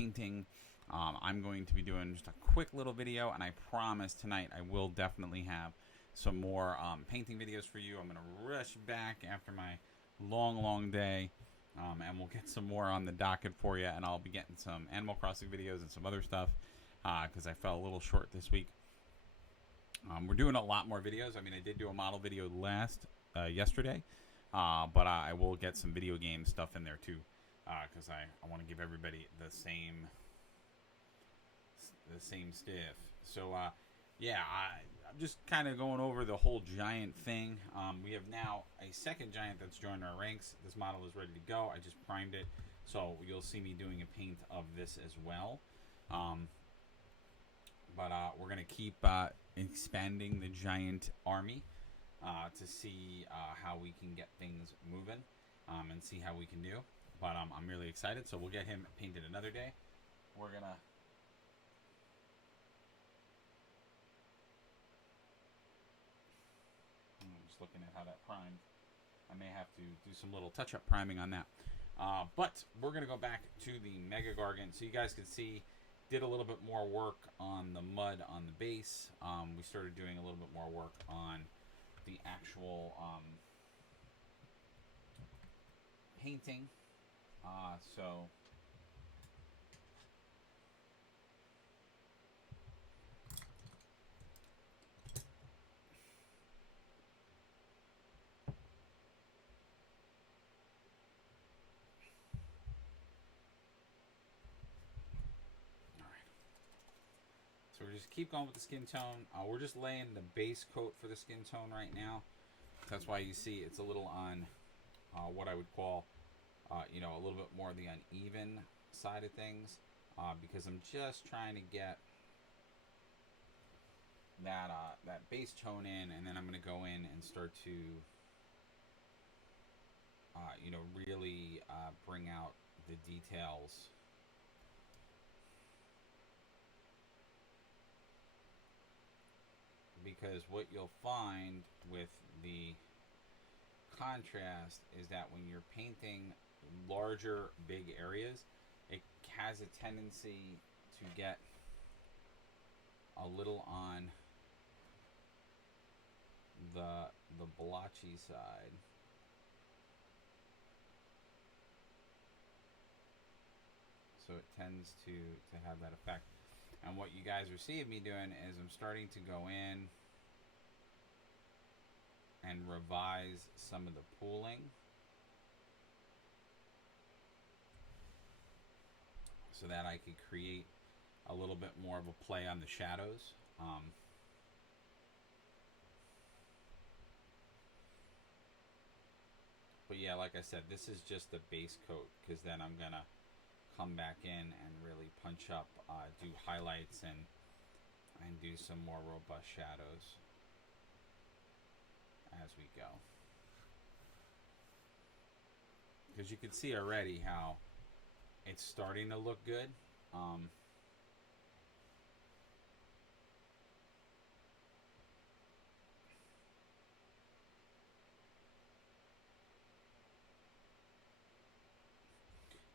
painting. I'm going to be doing just a quick little video, and I promise tonight I will definitely have some more painting videos for you. I'm going to rush back after my long day, and we'll get some more on the docket for you, and I'll be getting some Animal Crossing videos and some other stuff because I fell a little short this week. We're doing a lot more videos. I mean, I did do a model video yesterday, but I will get some video game stuff in there too, because I want to give everybody the same stiff. So yeah, I'm just kind of going over the whole giant thing. We have now a second giant that's joined our ranks. This model is ready to go. I just primed it, so you'll see me doing a paint of this as well. But we're going to keep expanding the giant army to see how we can get things moving and see how we can do. But I'm really excited, so we'll get him painted another day. We're going to... I'm just looking at how that primed. I may have to do some little touch-up priming on that. But we're going to go back to the Mega Gargant so you guys can see... Did a little bit more work on the mud on the base. We started doing a little bit more work on the actual painting. So So we just keep going with the skin tone. We're just laying the base coat for the skin tone right now. That's why you see it's a little on what I would call, a little bit more the uneven side of things, because I'm just trying to get that base tone in, and then I'm going to go in and start to, really bring out the details. Because what you'll find with the contrast is that when you're painting larger, big areas, it has a tendency to get a little on the blotchy side. So it tends to have that effect. And what you guys are seeing me doing is I'm starting to go in and revise some of the pooling so that I could create a little bit more of a play on the shadows. But yeah, like I said, this is just the base coat, because then I'm going to come back in and really punch up, do highlights and do some more robust shadows as we go. Because you can see already how it's starting to look good.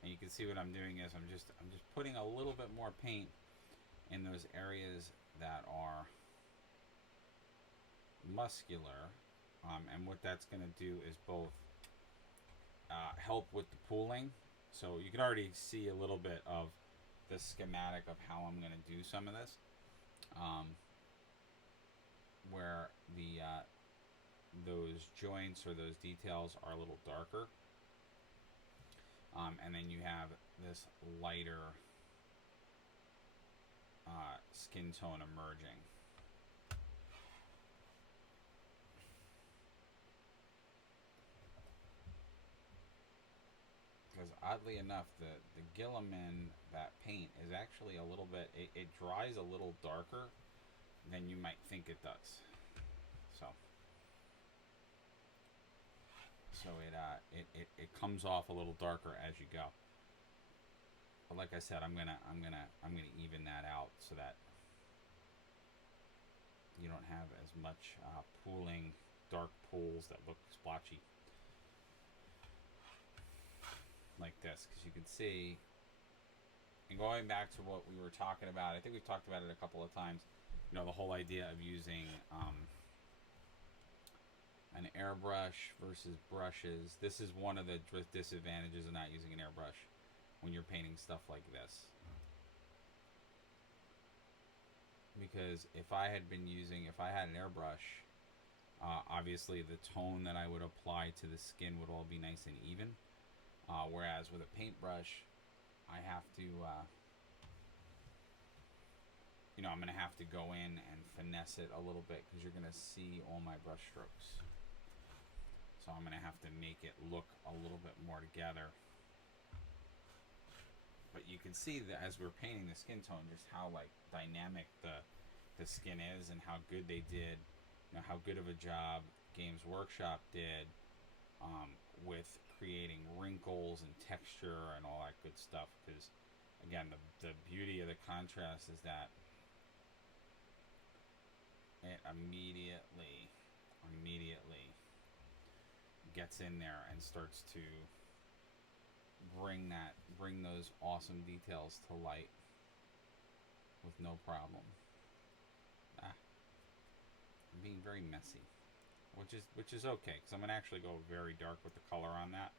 And you can see what I'm doing is I'm just putting a little bit more paint in those areas that are muscular, and what that's going to do is both help with the pooling. So you can already see a little bit of the schematic of how I'm going to do some of this, where the those joints or those details are a little darker. And then you have this lighter skin tone emerging. Because oddly enough, the Guilliman, that paint is actually a little bit, it dries a little darker than you might think it does. So it comes off a little darker as you go. But like I said, I'm gonna even that out so that you don't have as much pooling, dark pools that look splotchy like this, because you can see And going back to what we were talking about, I think we've talked about it a couple of times. You know, the whole idea of using an airbrush versus brushes. This is one of the disadvantages of not using an airbrush when you're painting stuff like this. Because if I had an airbrush, obviously the tone that I would apply to the skin would all be nice and even. Whereas with a paintbrush, I have to, I'm going to have to go in and finesse it a little bit because you're going to see all my brush strokes. So I'm going to have to make it look a little bit more together. But you can see that as we're painting the skin tone, just how like dynamic the skin is and how good they did, how good of a job Games Workshop did with creating wrinkles and texture and all that good stuff. Because again, the beauty of the contrast is that it immediately gets in there and starts to bring those awesome details to light with no problem. I'm being very messy, which is okay because I'm gonna actually go very dark with the color on that,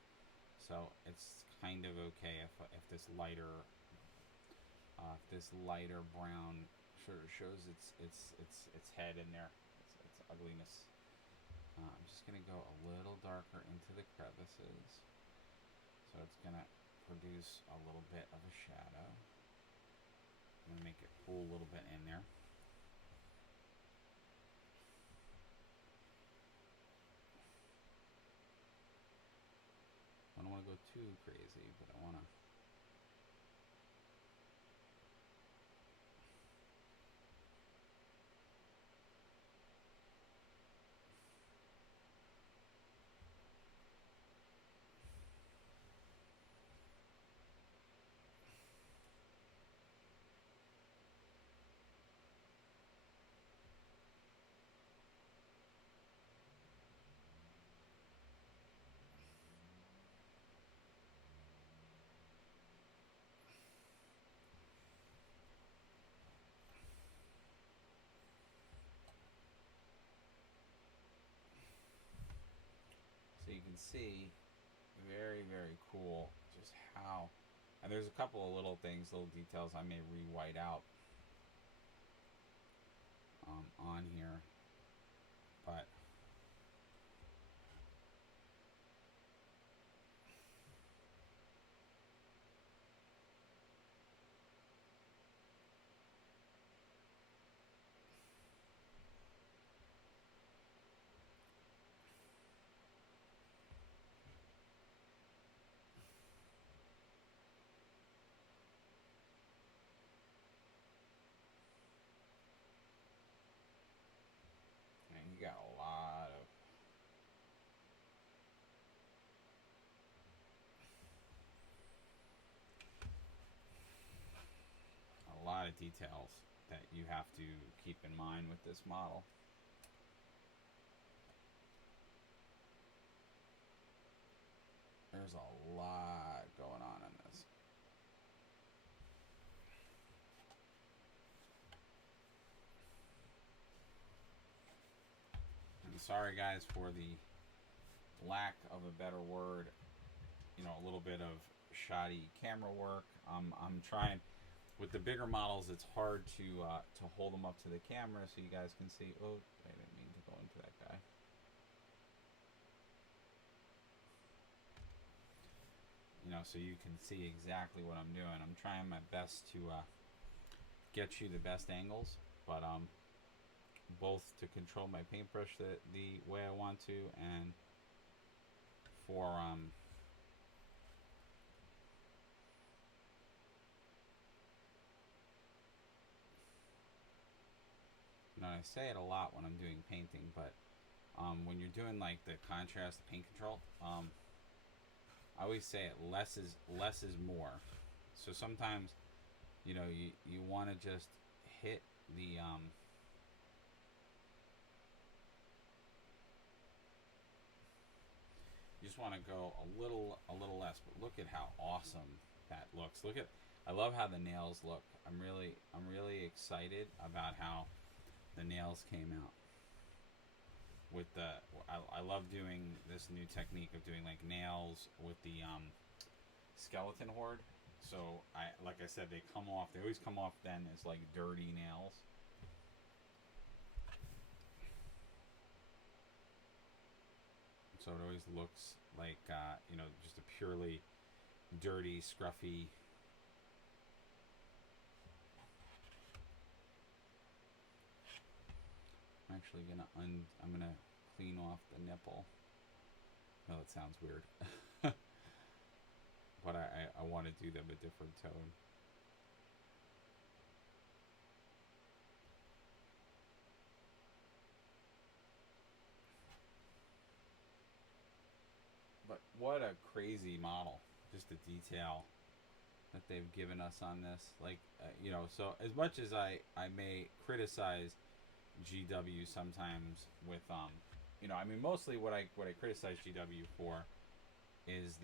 so it's kind of okay if this lighter brown sort of shows its head in there, its ugliness. I'm just going to go a little darker into the crevices. So it's going to produce a little bit of a shadow. I'm going to make it cool a little bit in there. I don't want to go too crazy, but I want to... So you can see, very, very cool, just how, and there's a couple of little things, little details I may re-white out on here, but you got a lot of details that you have to keep in mind with this model. There's a lot going on in this. And sorry guys for the lack of a better word, a little bit of shoddy camera work. I'm trying with the bigger models. It's hard to hold them up to the camera so you guys can see. Oh, I didn't mean to go into that guy. So you can see exactly what I'm doing. I'm trying my best to get you the best angles, but both to control my paintbrush the way I want to, and for I say it a lot when I'm doing painting, but when you're doing like the contrast, the paint control, I always say it, less is more. So sometimes, you want to just hit the you just want to go a little less. But look at how awesome that looks. Look at I love how the nails look. I'm really excited about how the nails came out. With the, I love doing this new technique of doing like nails with the skeleton horde. So like I said, they come off. They always come off then as like dirty nails. So it always looks like just a purely dirty, scruffy. I'm actually I'm gonna clean off the nipple. Oh, that sounds weird. But I want to do them a different tone. But what a crazy model. Just the detail that they've given us on this. Like, so as much as I may criticize GW sometimes with, I mean, mostly what I criticize GW for is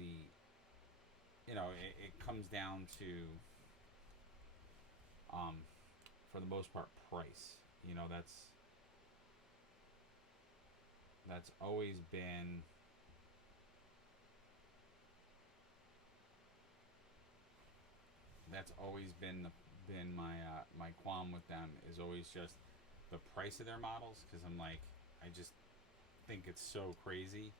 it comes down to, for the most part, price. That's always been my qualm with them, is always just the price of their models, because I'm like, I just think it's so crazy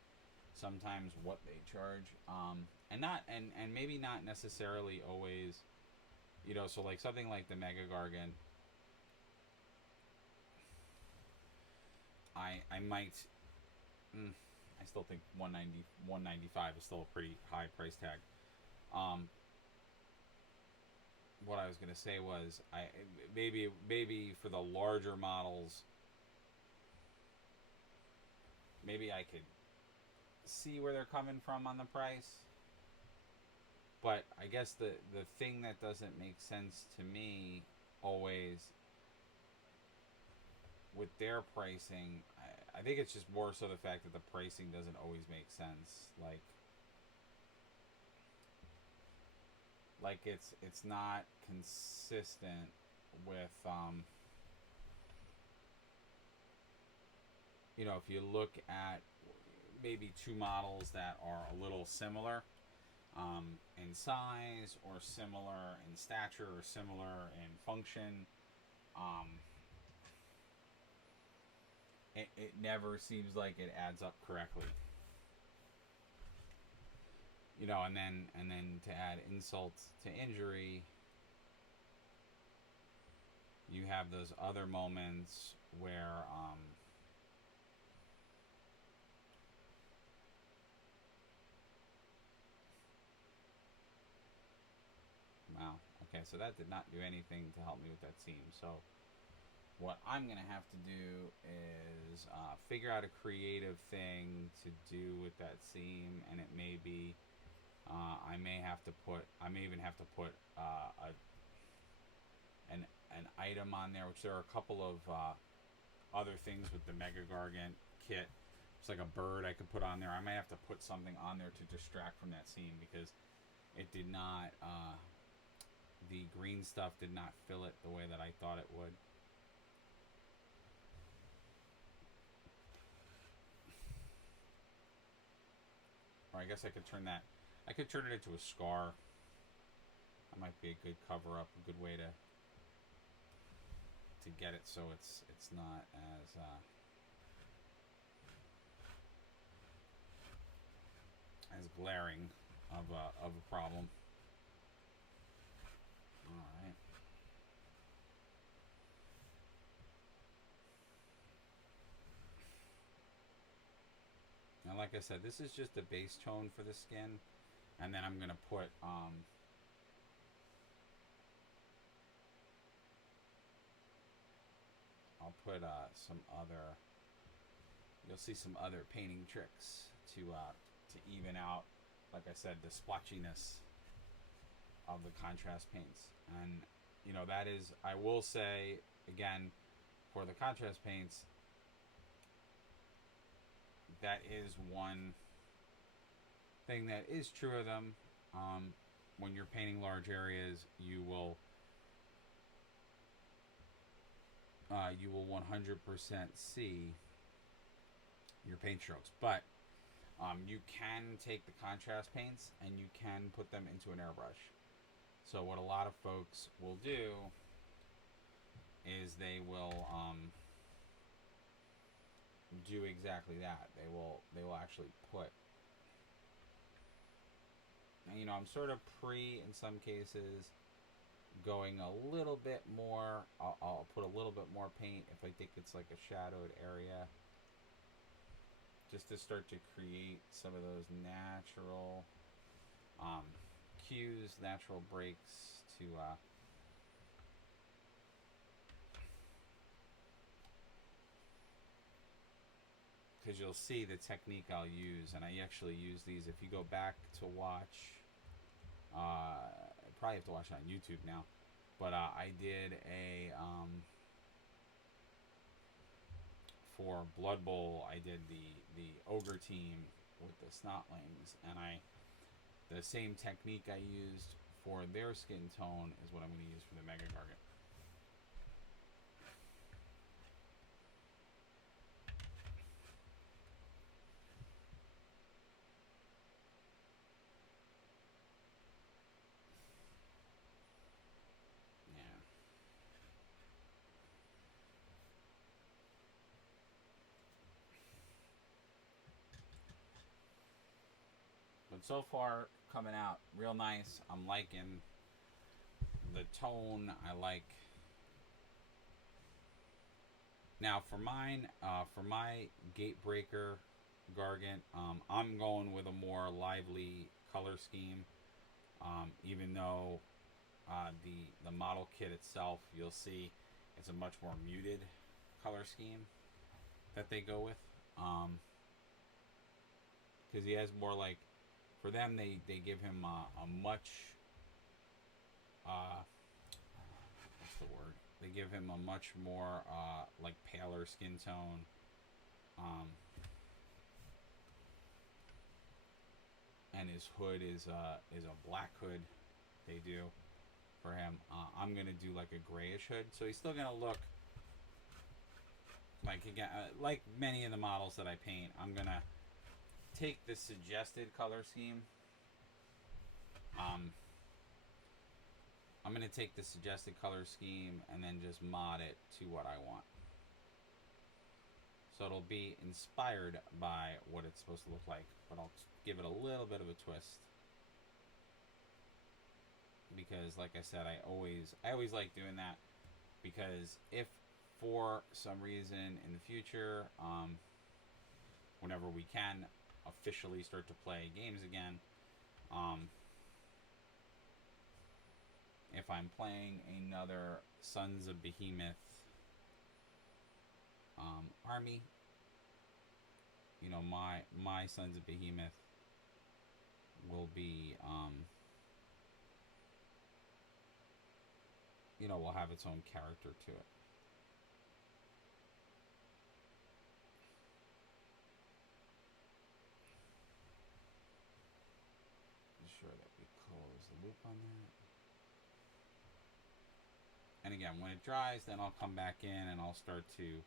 sometimes what they charge, and maybe not necessarily always, so like something like the Mega Gargant, I might, I still think 195 is still a pretty high price tag. What I was gonna say was, maybe for the larger models, maybe I could see where they're coming from on the price. But I guess the thing that doesn't make sense to me always with their pricing, I think it's just more so the fact that the pricing doesn't always make sense. Like it's not consistent with if you look at maybe two models that are a little similar in size, or similar in stature, or similar in function, it never seems like it adds up correctly. And then to add insult to injury, you have those other moments where wow, okay, so that did not do anything to help me with that seam. So what I'm gonna have to do is figure out a creative thing to do with that seam, and it may be I may even have to put an item on there, which there are a couple of other things with the Mega Gargant kit. It's like a bird I could put on there. I might have to put something on there to distract from that seam, because it did not, the green stuff did not fill it the way that I thought it would. Or I guess I could turn it into a scar. That might be a good cover up, a good way to get it so it's not as glaring of a problem. All right. Now, like I said, this is just a base tone for the skin, and then I'm gonna put I'll put some other. You'll see some other painting tricks to even out, like I said, the splotchiness of the contrast paints. And that is, I will say again, for the contrast paints, that is one thing that is true of them. when you're painting large areas, you will 100% see your paint strokes. But you can take the contrast paints and you can put them into an airbrush. So what a lot of folks will do is they will do exactly that. They will actually put, you know, I'm sort of in some cases going a little bit more. I'll put a little bit more paint if I think it's like a shadowed area, just to start to create some of those natural cues, natural breaks to because you'll see the technique I'll use, and I actually use these. If you go back to watch, probably have to watch it on YouTube now, but I did a for Blood Bowl. I did the ogre team with the snotlings, and the same technique I used for their skin tone is what I'm going to use for the Mega Gargant. But so far, coming out real nice. I'm liking the tone. I like. Now for mine, for my Gatebreaker Gargant, I'm going with a more lively color scheme. Even though the model kit itself, you'll see, it's a much more muted color scheme that they go with. Because he has more like, for them, they give him a much, what's the word? They give him a much more like paler skin tone. And his hood is a black hood. They do for him. I'm gonna do like a grayish hood, so he's still gonna look like, again, like many of the models that I paint. I'm gonna take the suggested color scheme. I'm going to take the suggested color scheme and then just mod it to what I want. So it'll be inspired by what it's supposed to look like, but I'll give it a little bit of a twist. Because, like I said, I always like doing that, because if for some reason in the future, whenever we can officially start to play games again, if I'm playing another Sons of Behemoth army, you know, my Sons of Behemoth will be, you know, will have its own character to it. Be sure that we close the loop on that. And again, when it dries, then I'll come back in and I'll start to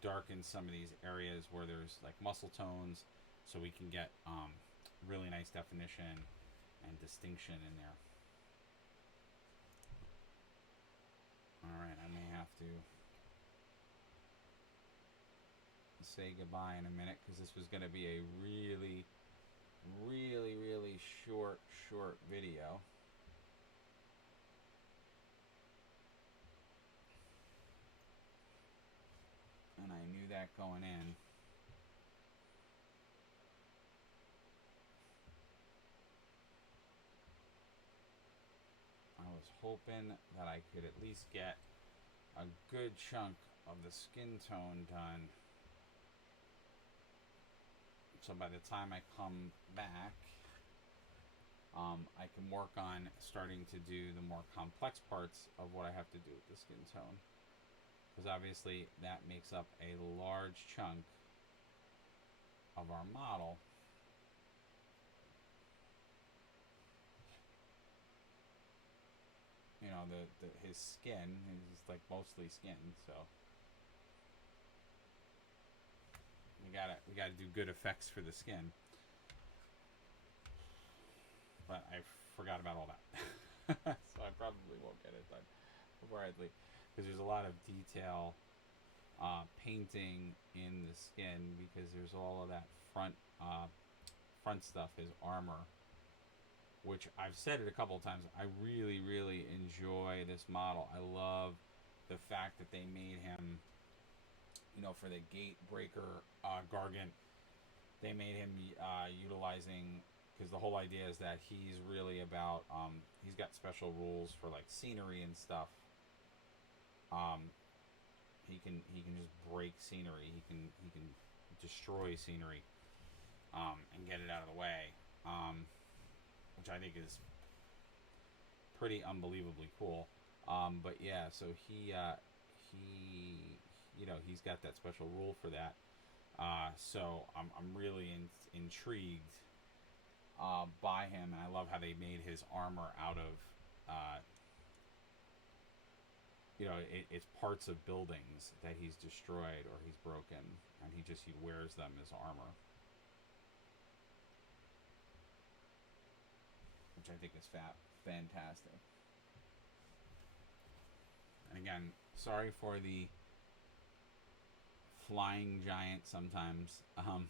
darken some of these areas where there's like muscle tones, so we can get really nice definition and distinction in there. Alright, I may have to say goodbye in a minute, because this was going to be a really short video. And I knew that going in. I was hoping that I could at least get a good chunk of the skin tone done, so by the time I come back, I can work on starting to do the more complex parts of what I have to do with the skin tone, because obviously that makes up a large chunk of our model. you know, his skin is like mostly skin, so we gotta do good effects for the skin. But I forgot about all that, so I probably won't get it done before I leave, because there's a lot of detail painting in the skin, because there's all of that front stuff, his armor, which I've said it a couple of times. I really, really enjoy this model. I love the fact that they made him, you know, for the gate breaker Gargant, they made him utilizing, because the whole idea is that he's really about, he's got special rules for like scenery and stuff. He can just break scenery. He can destroy scenery, and get it out of the way, which I think is pretty unbelievably cool. But yeah, so he you know, he's got that special rule for that. So I'm really intrigued by him, and I love how they made his armor out of you know, it's parts of buildings that he's destroyed or he's broken, and he wears them as armor, which I think is fantastic. And again, sorry for the flying giant sometimes. And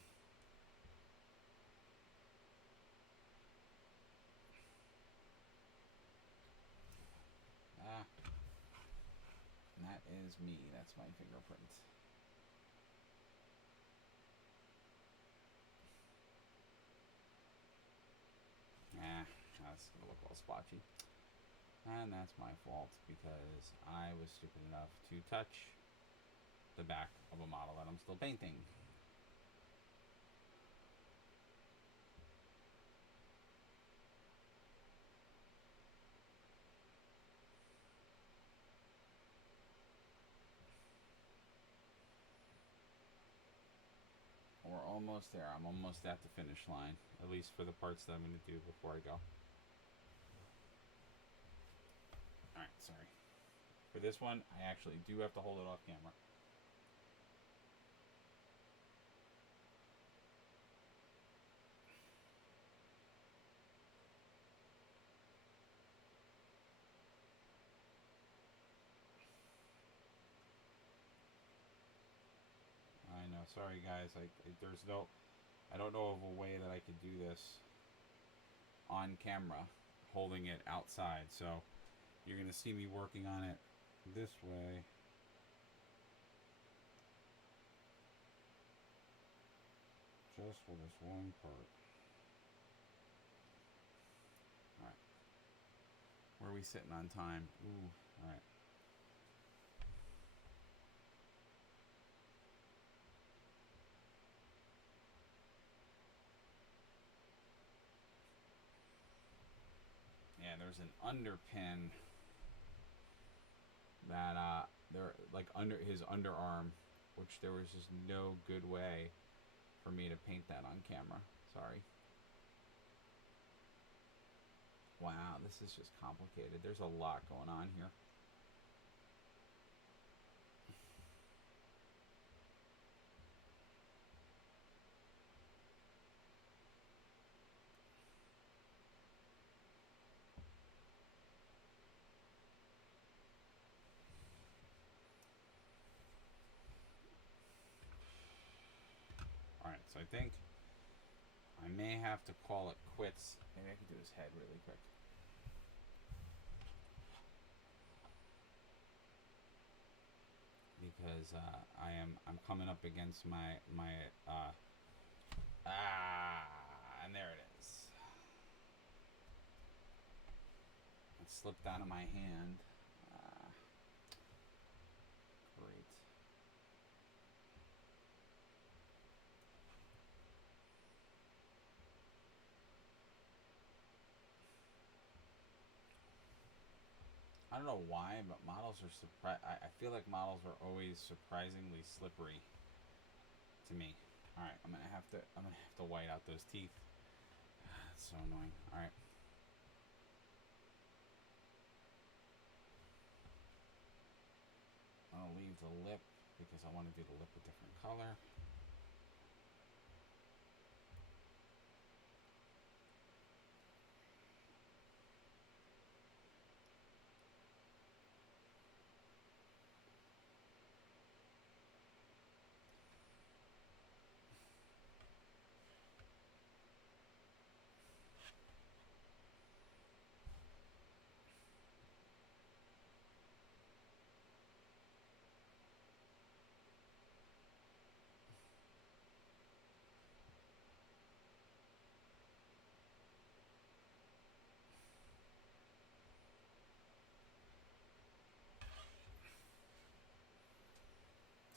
that is me. That's my fingerprint. That's gonna look all splotchy. And that's my fault, because I was stupid enough to touch the back of a model that I'm still painting. We're almost there. I'm almost at the finish line, at least for the parts that I'm going to do before I go. Alright, sorry. For this one, I actually do have to hold it off camera. I know, sorry guys. There's no, I don't know of a way that I could do this on camera, holding it outside. So you're going to see me working on it this way. Just for this one part. Alright. Where are we sitting on time? Ooh, alright. Yeah, there's an underpin that there, like under his underarm, which there was just no good way for me to paint that on camera. Sorry. Wow, this is just complicated. There's a lot going on here. Alright, so I think I may have to call it quits. Maybe I can do his head really quick. Because I'm coming up against my and there it is. It slipped out of my hand. Great. I don't know why, but models are I feel like models are always surprisingly slippery to me. All right, I'm gonna have to white out those teeth. That's so annoying. All right. the lip because I want to do the lip a different color.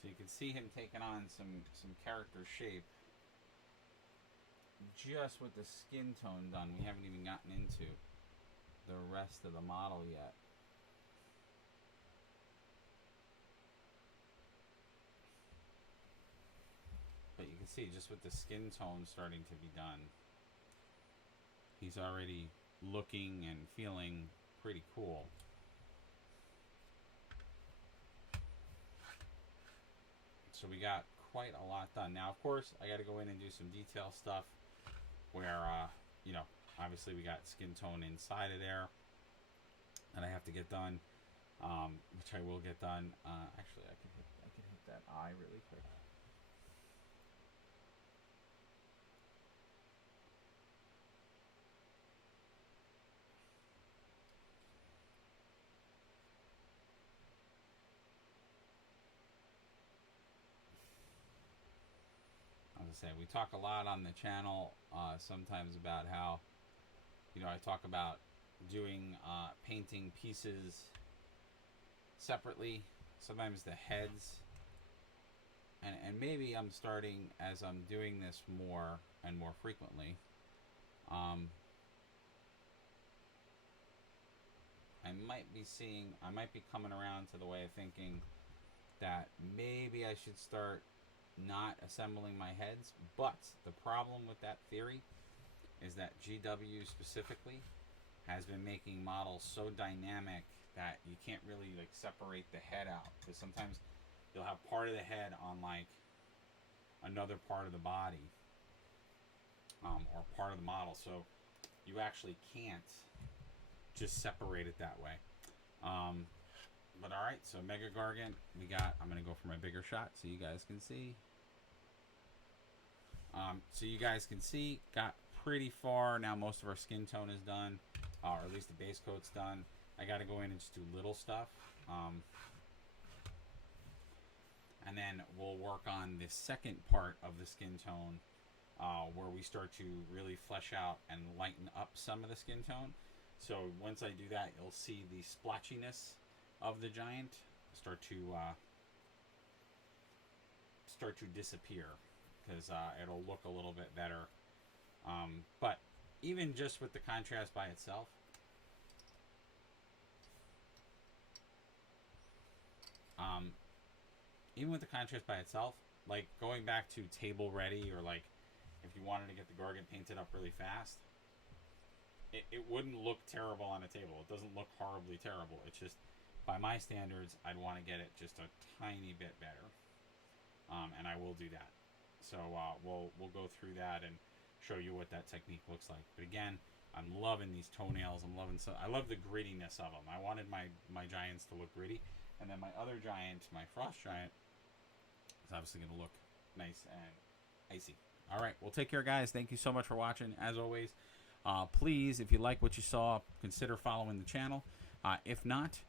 So you can see him taking on some character shape just with the skin tone done. We haven't even gotten into the rest of the model yet. But you can see just with the skin tone starting to be done, he's already looking and feeling pretty cool. So we got quite a lot done. Now, of course, I got to go in and do some detail stuff where, you know, obviously we got skin tone inside of there that I have to get done, which I will get done. Actually, I can hit that eye really quick. As I say, we talk a lot on the channel sometimes about how, you know, I talk about doing painting pieces separately, sometimes the heads, and maybe I'm starting, as I'm doing this more and more frequently, I might be coming around to the way of thinking that maybe I should start not assembling my heads. But the problem with that theory is that GW specifically has been making models so dynamic that you can't really like separate the head out, because sometimes you'll have part of the head on like another part of the body, or part of the model, so you actually can't just separate it that way. But all right, so Mega Gargant, we got. I'm gonna go for my bigger shot so you guys can see. Got pretty far now. Most of our skin tone is done, or at least the base coat's done. I got to go in and just do little stuff, and then we'll work on the second part of the skin tone, where we start to really flesh out and lighten up some of the skin tone. So once I do that, you'll see the splotchiness of the giant start to disappear, because it'll look a little bit better. But even just with the contrast by itself, like going back to table ready, or like if you wanted to get the Gargant painted up really fast, it wouldn't look terrible on a table. It doesn't look horribly terrible. It's just, by my standards, I'd want to get it just a tiny bit better, and I will do that. So we'll go through that and show you what that technique looks like. But again, I'm loving these toenails. I love the grittiness of them. I wanted my giants to look gritty, and then my other giant, my frost giant, is obviously going to look nice and icy. All right, well, take care, guys. Thank you so much for watching. As always, please, if you like what you saw, consider following the channel. If not,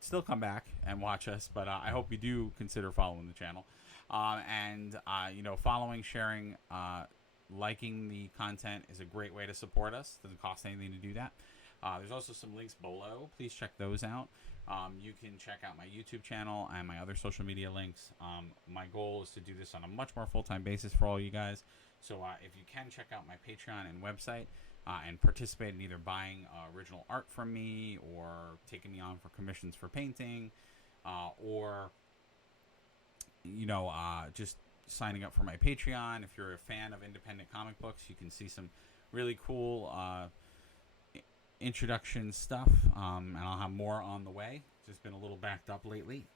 still come back and watch us. But I hope you do consider following the channel. You know, following, sharing, liking the content is a great way to support us. Doesn't cost anything to do that. There's also some links below. Please check those out. You can check out my YouTube channel and my other social media links. My goal is to do this on a much more full-time basis for all you guys. So if you can, check out my Patreon and website, and participate in either buying original art from me, or taking me on for commissions for painting, or you know, just signing up for my Patreon. If you're a fan of independent comic books, you can see some really cool introduction stuff, and I'll have more on the way. Just been a little backed up lately.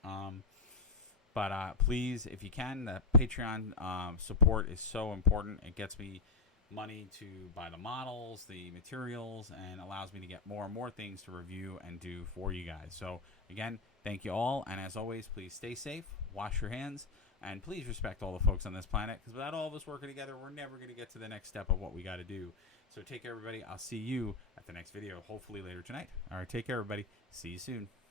But please, if you can, the Patreon support is so important. It gets me money to buy the models, the materials, and allows me to get more and more things to review and do for you guys. So again, thank you all, and as always, please stay safe, wash your hands, and please respect all the folks on this planet, because without all of us working together, we're never going to get to the next step of what we got to do. So take care, everybody. I'll see you at the next video, hopefully later tonight. All right, take care, everybody. See you soon.